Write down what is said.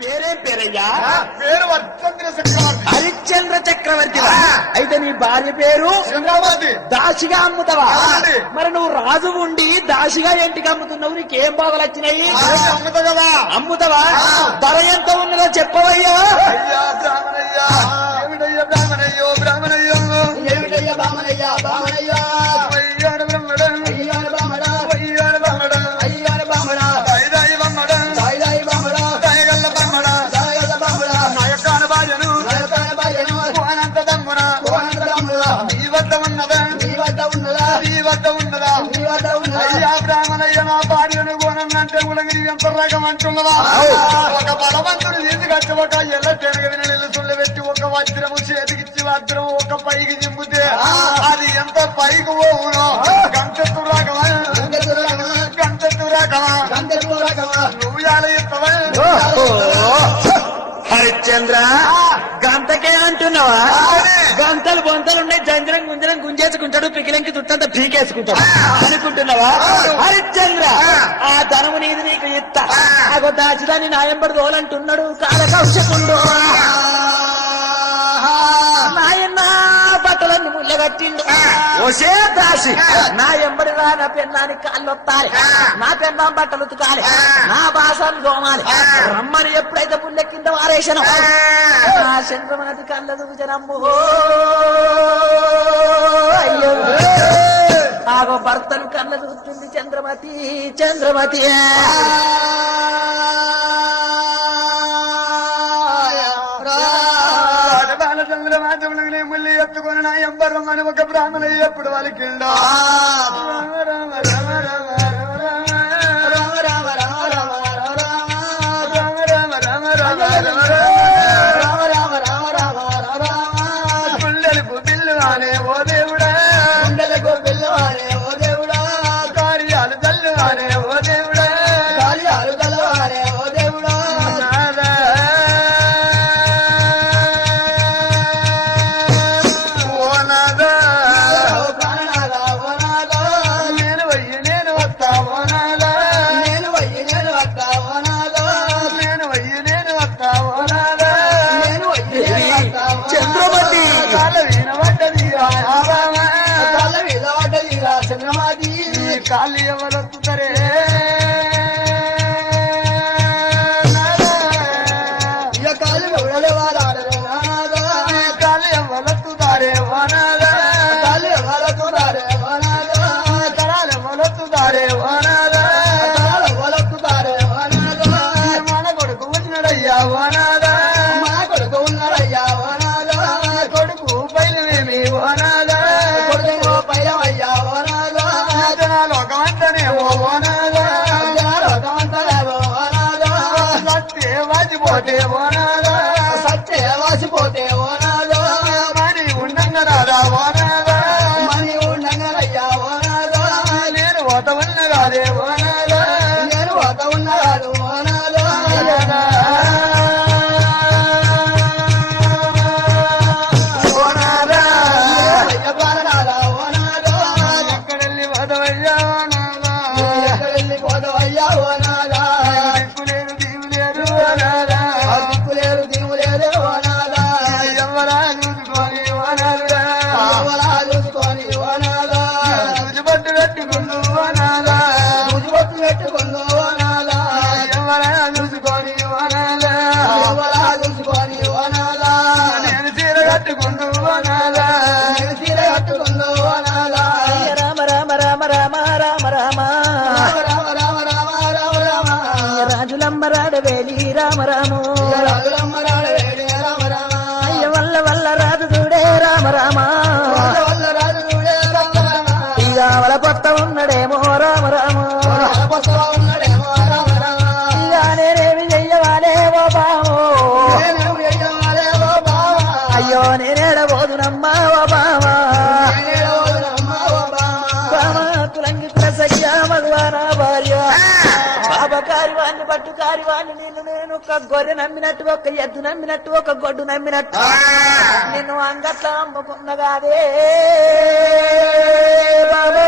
పేరేం పేరయ్యా? పేరు హరిశ్చంద్ర చక్రవర్తి. హరిశ్చంద్ర చక్రవర్తి. అయితే నీ భార్య పేరు చంద్రమతి. దాసిగా అమ్ముతావా? అవునండి. మరి నువ్వు రాజు ఉండి దాసిగా ఎంటికి అమ్ముతున్నావు, నీకేం బాధలు వచ్చినాయి? అమ్ముతా కదా. అమ్ముతావా? ధర ఎంత ఉన్నదో చెప్పవయ్యా. అయ్యా బ్రాహ్మణయ్యా, ఏమిటయ్యా బ్రాహ్మణయ్యో బ్రాహ్మణయ్యో, ఏమిటయ్యా బామనయ్యా బామనయ్యా, అయ్యాడు బ్రహ్మడం, అయ్యాను బామడా, అయ్యాడు బ్రహ్మడం, అయ్యాను బామడా, దాయిదాయి బ్రహ్మడం, దాయిదాయి బామడా, దాయగల్ల బ్రహ్మడా, దాయగల్ల బామడా, నా యొక్క అనుభాజను నరకాన భార్యను, కోనంత దమ్మున కోనంత దమ్మున, నీ వద్ద ఉన్నదా, నీ వద్ద ఉన్నదా, నీ వద్ద ఉన్నదా? నీ వద్ద ఉన్నదా? అయ్యా బ్రాహ్మణయ్య, నా భార్యను కోనంటే ఉలగిరి ఎంత రకం అంటున్నదా? ఒక బలవంతుడు తీసుకొచ్చి ఒక ఎల్ల తెరగ నీళ్ళు సుళ్ళు పెట్టి ఒక వజ్రము చేతికిచ్చి వజ్రము ఒక పైకి చింపితే అది ఎంత పైకి పోవునో గంటెత్తు రకమా, గంటెత్తు రకమా, నువ్వు ఎలా ఇస్తావా? హరిశ్చంద్ర గంతకే అంటున్నావా? గంతలు బొంతలు ఉన్నాయి, జంజరం గుంజరం గుంజేసుకుంటాడు, పికిలంకి చుట్టంతా పీకేసుకుంటాడు అనుకుంటున్నావా? హరిశ్చంద్ర ఆ ధనము నీది, నీకు ఇత్త. అగో దాచిదాన్ని నాయంబడి తోలంటున్నాడు కాలకౌశకుండు. నాయన్న బట్టలన్నీ ముళ్ళగట్టిండు. ఓసే దాసి, నా ఎంబడి రా, నా పెన్నాని కాళ్ళు వత్తాలి, నా పెన్నాం బట్టలు ఉతకాలి, నా బాసాన్ని దోమాలి, రమ్మని ఎప్పుడైతే పుణ్య కింద వారేసను నా చంద్రమతి కళ్ళ చూచనమ్ము. అయ్యో ఆగో భర్తను కళ్ళ చూస్తుంది చంద్రమతి, చంద్రమతి. చంద్రమాతములనే ముల్లి ఎత్తుకొని నా ఎంబరమని ఒక బ్రాహ్మణయ్య ఎప్పుడు వాళ్ళకిండో గుండెలకు బిల్లువానే ఓ దేవుడా, గుండెలకు పిల్లవారే ఓ దేవుడా, కార్యాలు తల్లువానే ఓ దేవుడా, కార్యాలు గలవారే ఓ దేవుడా, నాదా. ఓ నాదా, ఓ ప్రాణనాథా, ఓ నాథా, నేను వయ్యి నేను వస్తా ఓ నాదా, నేను వయ్యి నేను వస్తా ఓ నాథా, నేను వయ్యి నేను వస్తా ఓ నాదా. నేను వయ్యి నేను వస్తా ఓ చంద్రమతి కాళ్ళ వినబడ్డది ఆరామా, కాళ్ళ మీద పడ్డది రా చంద్రమాతి. ఈ కాళ్ళు ఎవరొత్తుతారే ఇక కాళ్ళు ఎవడలే వాడారే నాదా, కాళ్ళు ఎవరొత్తుతారే ఓ నాదా, కాళ్ళు ఎవరొత్తుతారే ఓ నాదా, తరాలు ఎవరొత్తుతారే ఓ నాదా. కాళ్ళు ఎవరొత్తుతారే ఓ నాదా, మన కొడుకు వచ్చినడయ్యా ఓ నాదా, మా కొడుకు ఉన్నారయ్యా ఓ నాదా, కొడుకు బయలువేమి ఓ నాదా, కొడుకు పైలమయ్యా ఓ నాదా, లోకమంతనే ఓ నాదా, జనరోగమంతలేవో ఓ నాదా, సత్తే వాచిపోతే ఓ నాదా, సత్తే వాసిపోతే ఓ నాదా, మరి ఉండంగా రాదా ఓ నాదా, మని ఉండంగానయ్యా ఓ నాదా, నేను ఓతవన్న కాదే ఓ నాదా. నేను ఒక ఉన్నాడు ఓ నాదా, ఓ నాదా, అయ్య ప్రాణనాథా ఓ నాదా, ఎక్కడెళ్ళి వదవయ్యా ఓ నాదా, ఎక్కడెళ్ళి పోదవయ్యా ఓ నాదా, దిక్కులేరు దీవులేరు ఓ నాదా, దిక్కులేరు దిగులేరు ఓ నాదా, ఎవరా చూసుకొని ఓ నాదా, ఎవరా చూసుకొని ఓ నాదా, రుజుబట్టు పెట్టుకుంటూ ఓ నాదా, రుజుబొట్టు పెట్టుకుందో ఓ నాదా, ఎవరా చూసుకొని ఓ నాదా, ఎవరా చూసుకొని ఓ నాదా, నేను చీర కట్టుకుంటూ ఓ నాదా, నేను చీర కట్టుకుందో ఓ నాదా, రామ రామ రామ రామ రామ రామ రామ రామ రామ రామ రామ రామ, రాజులమ్మ రాడవేలి రామ రాము రాజులమ్మ రాడవేడి రామ రామ, అయ్య వల్ల వల్ల రాజు చూడే రామ రామ వల్ల వల్ల రాజు చూడే రామ రామ, ఇక వల కొత్త ఉన్నడేమో రామ రామ బసవ ఉన్నాడేమో రామ రామ, ఇక నేనేమి చెయ్యవాలే ఓ బామో నేనేం చెయ్యాలే ఓ బావ, అయ్యో నేనేడబోదునమ్మా ఓ బామా నేనేం వదలమ్మా ఓ బావ, బామ తులంగి కులసయ్యా మగవాన భార్య బాబా కారివాణ్ణి పట్టు కారివాణ్ణి నేను ఒక గొర్రె నమ్మినట్టు ఒక ఎద్దు నమ్మినట్టు ఒక గొడ్డు నమ్మినట్టు నిన్ను అంగట్లా అమ్ముకున్నగాదే బాబు